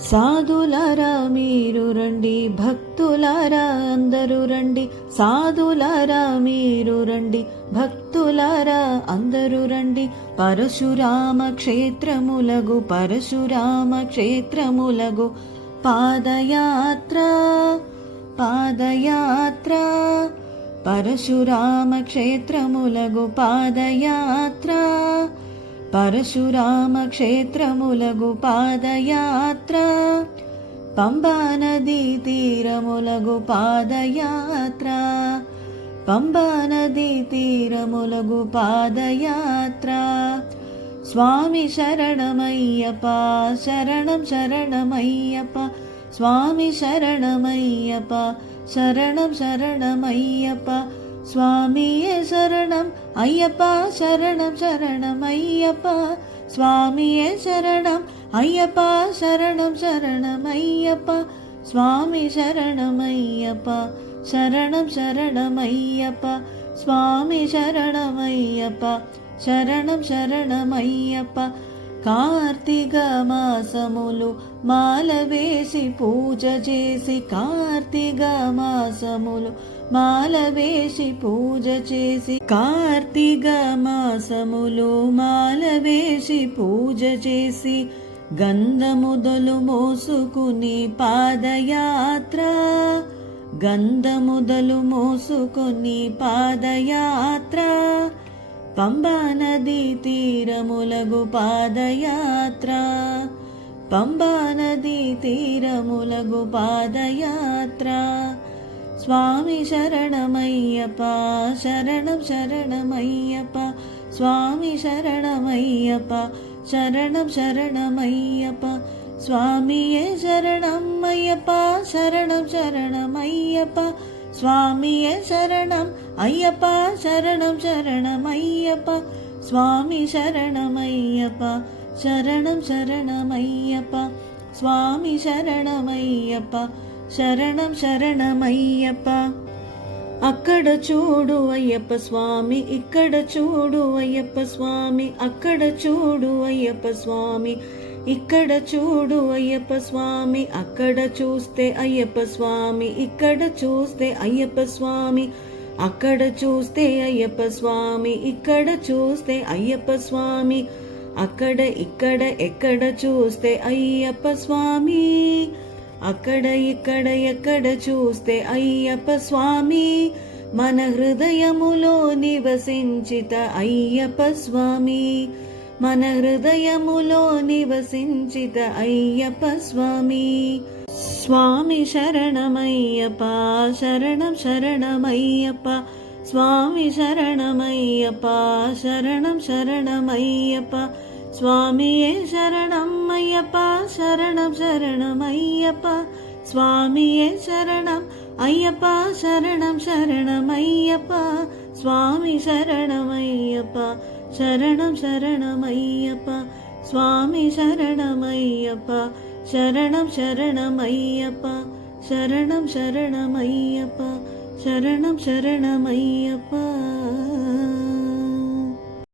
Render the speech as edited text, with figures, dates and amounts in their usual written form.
సాధులారా మీరు రండి, భక్తులారా అందరూ రండి. సాధులారా మీరు రండి, భక్తులారా అందరూ రండి. పరశురామ క్షేత్రములగు పరశురామ క్షేత్రములగు పాదయాత్ర పాదయాత్ర. పరశురామ క్షేత్రములగు పాదయాత్ర పరశురామ క్షేత్రములగు పాదయాత్ర. పంబా నదీ తీరములగు పాదయాత్ర పంబా నదీ తీరములగు పాదయాత్ర. స్వామి శరణమయ్యప్ప శరణం శరణమయ్యప్ప స్వామి శరణమయ్యప్ప శరణం శరణమయ్యప్ప. స్వామియే శరణం అయ్యప్ప శరణం శరణమయ్యప్ప స్వామియే శరణం అయ్యప్ప శరణం శరణమయ్యప్ప. స్వామి శరణమయ్యప్ప శరణం శరణమయ్యప్ప స్వామి శరణమయ్యప్ప శరణం శరణమయ్యప్ప. కార్తీక మాసములు మాల వేసి పూజ చేసి కార్తీక మాసములు మాల వేసి పూజ చేసి కార్తీక మాసములు మాల వేసి పూజ చేసి గంధముదలు మోసుకుని పాదయాత్ర గంధముదలు మోసుకుని పాదయాత్ర. పంబా నదీ తీరములగు పాదయాత్ర పంబా నదీ తీరములగు పాదయాత్ర. స్వామి శరణమయ్యప్ప శరణం శరణమయ్యప్ప స్వామి శరణమయ్యప్ప శరణం శరణమయ్యప్ప. స్వామియే శరణమయ్యప్ప శరణం శరణమయ్యప్ప స్వామియే శరణం అయ్యప్ప శరణం శరణమయ్యప్ప. స్వామి శరణమయ్యప్ప శరణం శరణమయ్యప్ప స్వామి శరణమయ్యప్ప శరణం శరణమయ్యప్ప. అక్కడ చూడు అయ్యప్ప స్వామి ఇక్కడ చూడు అయ్యప్ప స్వామి అక్కడ చూడు అయ్యప్ప స్వామి ఇక్కడ చూడు అయ్యప్ప స్వామి అక్కడ చూస్తే అయ్యప్ప స్వామి ఇక్కడ చూస్తే అయ్యప్ప స్వామి అక్కడ చూస్తే అయ్యప్ప స్వామి ఇక్కడ చూస్తే అయ్యప్ప స్వామి అక్కడ ఇక్కడ ఎక్కడ చూస్తే అయ్యప్ప స్వామి అక్కడ ఇక్కడ ఎక్కడ చూస్తే అయ్యప్ప స్వామి. మన హృదయములో నివసించిత అయ్యప్ప స్వామి మన హృదయములో నివసించిత అయ్యప్ప స్వామి. స్వామి శరణమయ్యప్ప శరణం శరణమయ్యప్ప స్వామి శరణమయ్యప్ప శరణం శరణమయ్యప్ప. స్వామియే శరణం అయ్యప్ప శరణం శరణమయ్యప్ప స్వామియే శరణం అయ్యప్ప శరణం శరణమయ్యప్ప. స్వామి శరణమయ్యప్ప శరణం శరణమయ్యప్ప స్వామి శరణమయ్యప్ప శరణం శరణమయ్యప్ప శరణం శరణమయ్యప్ప శరణం శరణమయ్యప్ప.